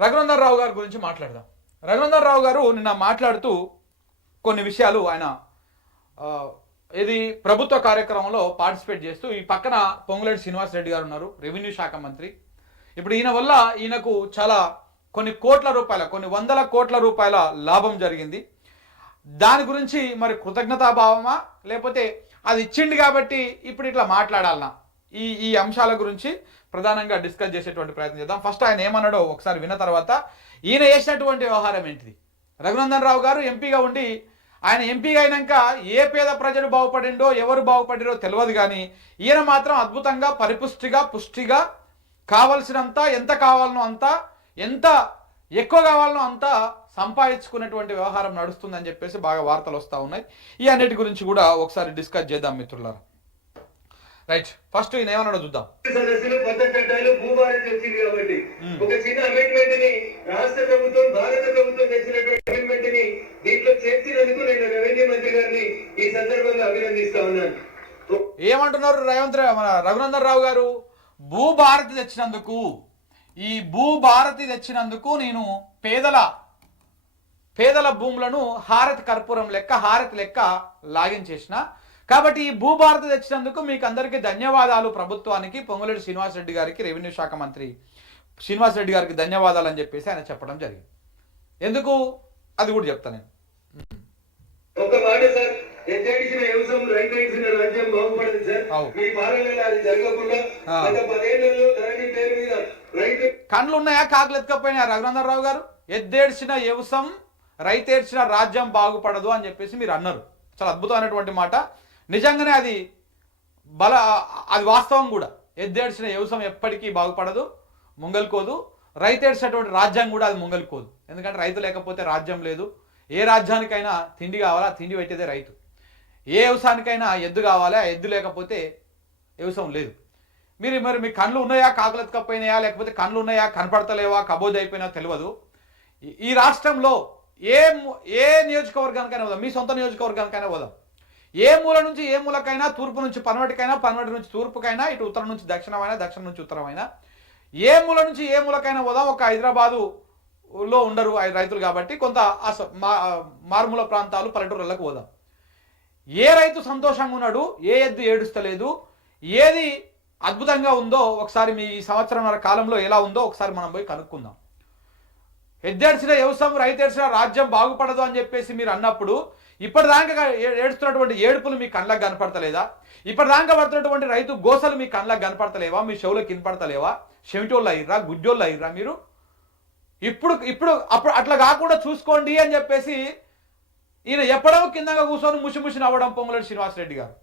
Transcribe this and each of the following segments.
రఘునందన్ రావు గారి గురించి మాట్లాడదాం. రఘునందన్ రావు గారు నిన్న మాట్లాడుతూ కొన్ని విషయాలు ఆయన ఇది ప్రభుత్వ కార్యక్రమంలో పార్టిసిపేట్ చేస్తూ ఈ పక్కన పొంగులేటి శ్రీనివాస్ రెడ్డి గారు ఉన్నారు, రెవెన్యూ శాఖ మంత్రి. ఇప్పుడు ఈయన వల్ల ఈయనకు చాలా కొన్ని కోట్ల రూపాయల, కొన్ని వందల కోట్ల రూపాయల లాభం జరిగింది. దాని గురించి మరి కృతజ్ఞతాభావమా లేకపోతే అది ఇచ్చింది కాబట్టి ఇప్పుడు ఇట్లా మాట్లాడాలనా, ఈ అంశాల గురించి ప్రధానంగా డిస్కస్ చేసేటువంటి ప్రయత్నం చేద్దాం. ఫస్ట్ ఆయన ఏమన్నాడో ఒకసారి విన్న తర్వాత ఈయన చేసినటువంటి వ్యవహారం ఏంటిది. రఘునందన్ రావు గారు ఎంపీగా ఉండి ఆయన ఎంపీగా అయినాక ఏ పేద ప్రజలు బాగుపడిండో ఎవరు బాగుపడిరో తెలియదు, కానీ ఈయన మాత్రం అద్భుతంగా పరిపుష్టిగా పుష్టిగా కావలసినంత ఎంత కావాలనో అంత, ఎంత ఎక్కువ కావాలనో అంత సంపాదించుకునేటువంటి వ్యవహారం నడుస్తుందని చెప్పేసి బాగా వార్తలు వస్తూ ఉన్నాయి. ఈ అన్నిటి గురించి కూడా ఒకసారి డిస్కస్ చేద్దాం మిత్రులారా. రైట్, ఫస్ట్ ఈయన ఏమన్నాడో చూద్దాం. సదస్సులు కొత్త చట్టాలు భూభారతి వచ్చింది కాబట్టి ఒక చిన్న అమెండ్మెంట్ ని రాష్ట్ర ప్రభుత్వం భారత ప్రభుత్వం తెచ్చినటువంటి అమెండ్మెంట్ ని దీంట్లో చేర్చినందుకు నేను రెవెన్యూ మంత్రి గారిని ఈ సందర్భంగా అభినందిస్తా ఉన్నాను. ఏమంటున్నారు మన రఘునందన్ రావు గారు? భూభారతి తెచ్చినందుకు, ఈ భూభారతి తెచ్చినందుకు నేను పేదల భూములను హారతి కర్పూరం లెక్క, హారతి లెక్క లాగించేసిన కాబట్టి ఈ భూభారతి తెచ్చినందుకు మీకు అందరికీ ధన్యవాదాలు, ప్రభుత్వానికి, పొంగులేటి శ్రీనివాస్ రెడ్డి గారికి, రెవెన్యూ శాఖ మంత్రి శ్రీనివాస్ రెడ్డి గారికి ధన్యవాదాలు అని చెప్పేసి ఆయన చెప్పడం జరిగింది. ఎందుకు అది కూడా చెప్తాను నేను. ఒక మాట సార్, ఎత్తేసిన వ్యవసాయం రైతు రాజ్యం బాగుపడదు సార్. మీ పాలనలో అది జరగకుండా గత 10 ఏళ్లలో ధరణి పేరు మీద రైతు కండ్లు ఉన్నాయా కాకులు ఎత్తుకపోయినా రఘునందన్ రావు గారు? ఎద్దేడ్చిన వ్యవసాయం రైతేడ్చిన రాజ్యం బాగుపడదు అని చెప్పేసి మీరు అన్నారు. చాలా అద్భుతమైనటువంటి మాట. నిజంగానే అది వాస్తవం కూడా. ఎద్దేడ్చిన వ్యవసాయం ఎప్పటికీ బాగుపడదు, ముంగల్కోదు. రైతేడ్చినటువంటి రాజ్యం కూడా అది ముంగల్కోదు. ఎందుకంటే రైతు లేకపోతే రాజ్యం లేదు. ఏ రాజ్యానికైనా తిండి కావాలా, తిండి పెట్టేదే రైతు. ఏ వ్యవసాయానికైనా ఎద్దు కావాలి, ఆ ఎద్దు లేకపోతే వ్యవసాయం లేదు. మరి మీ కళ్ళు ఉన్నాయా కాకులు ఎత్తుకపోయినాయా, లేకపోతే కళ్ళు ఉన్నాయా కనపడతలేవా, కబోజ్ అయిపోయినా తెలియదు. ఈ రాష్ట్రంలో ఏ నియోజకవర్గానికైనా పోదాం, మీ సొంత నియోజకవర్గానికైనా పోదాం, ఏ మూల నుంచి ఏ మూలకైనా, తూర్పు నుంచి పనవటికైనా, పనవటి నుంచి తూర్పుకైనా, ఇటు ఉత్తరం నుంచి దక్షిణమైనా, దక్షిణం నుంచి ఉత్తరమైనా, ఏ మూల నుంచి ఏ మూలకైనా పోదాం, ఒక హైదరాబాదులో ఉండరు రైతులు కాబట్టి కొంత మారుమూల ప్రాంతాలు పల్లెటూరులకు పోదాం. ఏ రైతు సంతోషంగా ఉన్నాడు, ఏ ఎద్దు ఏడుస్తలేదు, ఏది అద్భుతంగా ఉందో ఒకసారి మీ ఈ సంవత్సరంన్నర కాలంలో ఎలా ఉందో ఒకసారి మనం పోయి కనుక్కుందాం. ఎద్దేడ్చిన వ్యవసాయం రైతేడ్చిన రాజ్యం బాగుపడదు అని చెప్పేసి మీరు అన్నప్పుడు ఇప్పటిదాకా ఏడుస్తున్నటువంటి ఏడుపులు మీ కళ్ళకు కనపడతలేదా? ఇప్పటిదాకా పడుతున్నటువంటి రైతు గోసలు మీ కళ్ళకు కనపడతలేవా? మీ చెవులకు వినపడతలేవా? చెవిటోళ్ళు అయ్యిర్రా, గుడ్డోళ్ళు అయ్యిర్రా మీరు? ఇప్పుడు అప్పుడు అట్లా కాకుండా చూసుకోండి అని చెప్పేసి ఈయన ఎప్పుడో కిందగా కూర్చొని ముసి నవ్వడం పొంగులేటి శ్రీనివాసరెడ్డి గారు.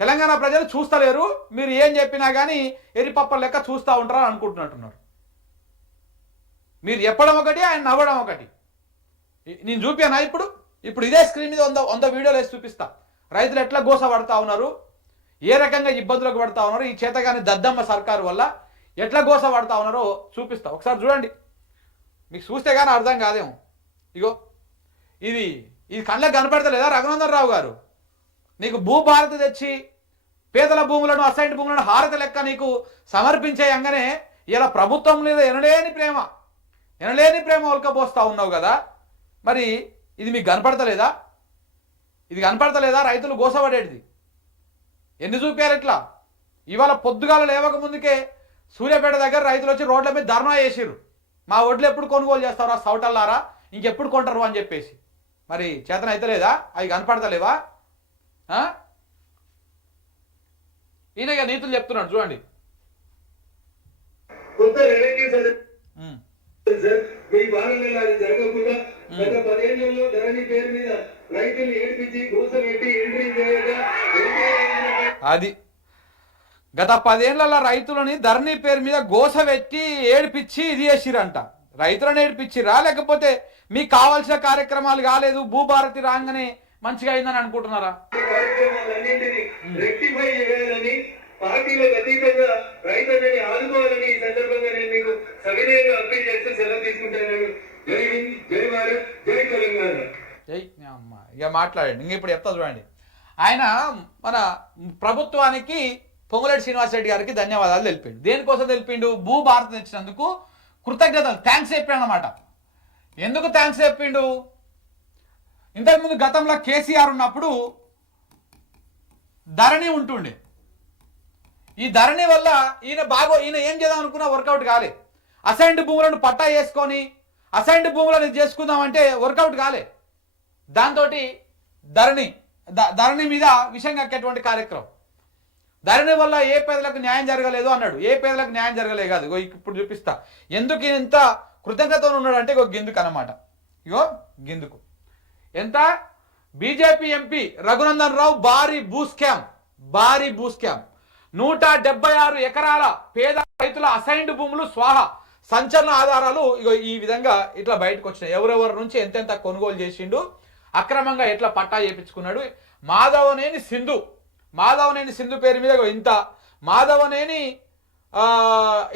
తెలంగాణ ప్రజలు చూస్తలేరు, మీరు ఏం చెప్పినా కానీ ఎరిపప్ప లెక్క చూస్తూ ఉంటారని అనుకుంటున్నట్టున్నారు. మీరు చెప్పడం ఒకటి, ఆయన నవ్వడం ఒకటి. నేను చూపానా? ఇప్పుడు ఇదే స్క్రీన్ మీద 100 వీడియోలు వేసి చూపిస్తా. రైతులు ఎట్లా గోస పడతా ఉన్నారు, ఏ రకంగా ఇబ్బందులకు పడతా ఉన్నారు, ఈ చేతగాని దద్దమ్మ సర్కారు వల్ల ఎట్లా గోస పడతా ఉన్నారో చూపిస్తా. ఒకసారి చూడండి, మీకు చూస్తే కానీ అర్థం కాదేమో. ఇగో ఇది కళ్ళకు కనపడతలేదా రఘునందన్ రావు గారు? నీకు భూభారతి తెచ్చి పేదల భూములను, అసైన్డ్ భూములను హారతి లెక్క నీకు సమర్పించేయంగానే ఇలా ప్రభుత్వం మీద ఎనలేని ప్రేమ ఒలకపోస్తా ఉన్నావు కదా. మరి ఇది మీకు కనపడతలేదా? ఇది కనపడతలేదా? రైతులు గోసపడేది ఎన్ని చూపారు ఇట్లా? ఇవాళ పొద్దుగాల లేవక ముందుకే సూర్యాపేట దగ్గర రైతులు వచ్చి రోడ్ల మీద ధర్నా చేసిర్రు. మా ఒడ్లు ఎప్పుడు కొనుగోలు చేస్తారా సౌటల్లారా, ఇంకెప్పుడు కొంటారు అని చెప్పేసి. మరి చేతన అయితే లేదా? అవి కనపడతలేవా? ఈయన నీతులు చెప్తున్నాడు చూడండి. మీ పాలనలో అది జరగకుండా గత 10 ఏళ్లలో ధరణి పేరు మీద రైతులు ఏడిపించి గోసపెట్టి ఎంట్రీ చేయగా అది గత 10 ఏళ్లలో రైతులని ధరణి పేరు మీద గోస పెట్టి ఏడిపించి ఇది చేసిరంట. రైతులను ఏడిపించిరా లేకపోతే మీకు కావాల్సిన కార్యక్రమాలు కాలేదు, భూభారతి రాగానే మంచిగా అయిందని అనుకుంటున్నారా? కార్యక్రమాలన్నింటినీ రెక్టిఫై చేయాలని, పార్టీలకు అతీతంగా రైతులని ఆదుకోవాలని ఈ సందర్భంగా నేను మీకు సవినయంగా అప్పీల్ చేస్తూ సెలవు తీసుకుంటాను. జై హింద్, జై భారత్, జై తెలంగాణ. జై అమ్మ. ఇక మాట్లాడండి, ఇంక ఇప్పుడు చెప్తా చూడండి. ఆయన మన ప్రభుత్వానికి పొంగులేటి శ్రీనివాసరెడ్డి గారికి ధన్యవాదాలు తెలిపిండు. దేనికోసం తెలిపిండు? భూభారతి తెచ్చినందుకు కృతజ్ఞతలు థ్యాంక్స్ చెప్పాడు అనమాట. ఎందుకు థ్యాంక్స్ చెప్పిండు? ఇంతకుముందు గతంలో కేసీఆర్ ఉన్నప్పుడు ధరణి ఉంటుండే. ఈ ధరణి వల్ల ఈయన ఏం చేద్దాం అనుకున్నా వర్కౌట్ కాలే. అసైన్డ్ భూములను పట్టా వేసుకొని అసైన్డ్ భూములను చేసుకుందామంటే వర్కౌట్ కాలే. దాంతో ధరణి మీద విషయం కక్కేటువంటి కార్యక్రమం. ధరణి వల్ల ఏ పేదలకు న్యాయం జరగలేదు అన్నాడు. ఏ పేదలకు న్యాయం జరగలేదు కాదు. ఇప్పుడు చూపిస్తా ఎందుకు ఇంత కృతజ్ఞతతో ఉన్నాడంటే గిందుకు అనమాట. గిందుకు ఎంత బీజేపీ ఎంపీ రఘునందన్ రావు భారీ భూ స్కామ్ 176 ఎకరాల పేద రైతుల అసైన్డ్ భూములు స్వాహా. సంచలన ఆధారాలు ఈ విధంగా ఇట్లా బయటకు వచ్చినాయి. ఎవరెవరి నుంచి ఎంతెంత కొనుగోలు చేసిండు, అక్రమంగా ఎట్లా పట్టా చేయించుకున్నాడు. మాధవనేని సింధు పేరు మీద ఇంత, మాధవనేని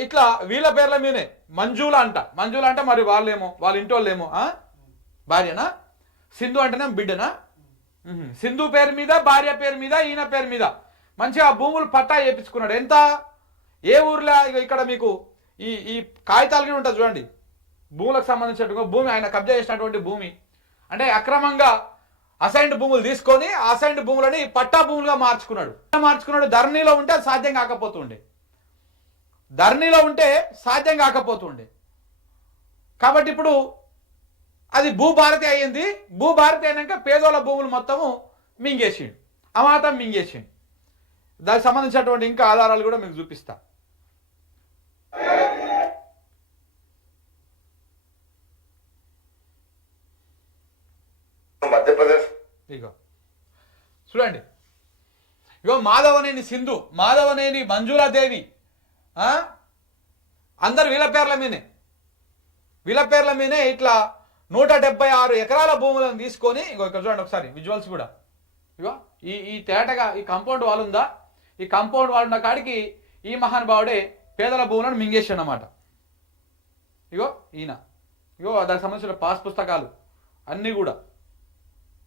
ఇట్లా వీళ్ళ పేర్ల మీదనే మంజుల అంట మరి వాళ్ళ ఇంటి వాళ్ళేమో భార్యనా, సింధు అంటేనే బిడ్డనా, సింధు పేరు మీద భార్య పేరు మీద ఈయన పేరు మీద మంచిగా భూములు పట్టా చేయించుకున్నాడు. ఎంత ఏ ఊర్లో ఇక్కడ మీకు ఈ కాగితాలు కూడా ఉంటుంది చూడండి. భూములకు సంబంధించినట్టుగా భూమి ఆయన కబ్జా చేసినటువంటి భూమి అంటే అక్రమంగా అసైన్డ్ భూములు తీసుకొని అసైన్డ్ భూములని పట్టా భూములుగా మార్చుకున్నాడు. ధరణిలో ఉంటే అది సాధ్యం కాకపోతుండే. కాబట్టి ఇప్పుడు అది భూభారతి అయ్యింది. భూభారతి అయినాక పేదోళ్ళ భూములు మొత్తము మింగేసిండు, అమాతం మింగేసిండు. దానికి సంబంధించినటువంటి ఇంకా ఆధారాలు కూడా మీకు చూపిస్తా. మధ్యప్రదేశ్ చూడండి. మాధవనేని సింధు, మాధవనేని మంజులాదేవి అందరు వీళ్ళ పేర్ల మీదే ఇట్లా 176 ఎకరాల భూములను తీసుకొని ఇక్కడ చూడండి ఒకసారి విజువల్స్ కూడా. ఈ తేటగా ఈ కాంపౌండ్ వాల్ ఉందా, ఈ కాంపౌండ్ వాల్ ఉన్న కాడికి ఈ మహానుభావుడే పేదల భూములను మింగేసాడు అన్నమాట. ఈయన దానికి సంబంధించిన పాస్ పుస్తకాలు అన్నీ కూడా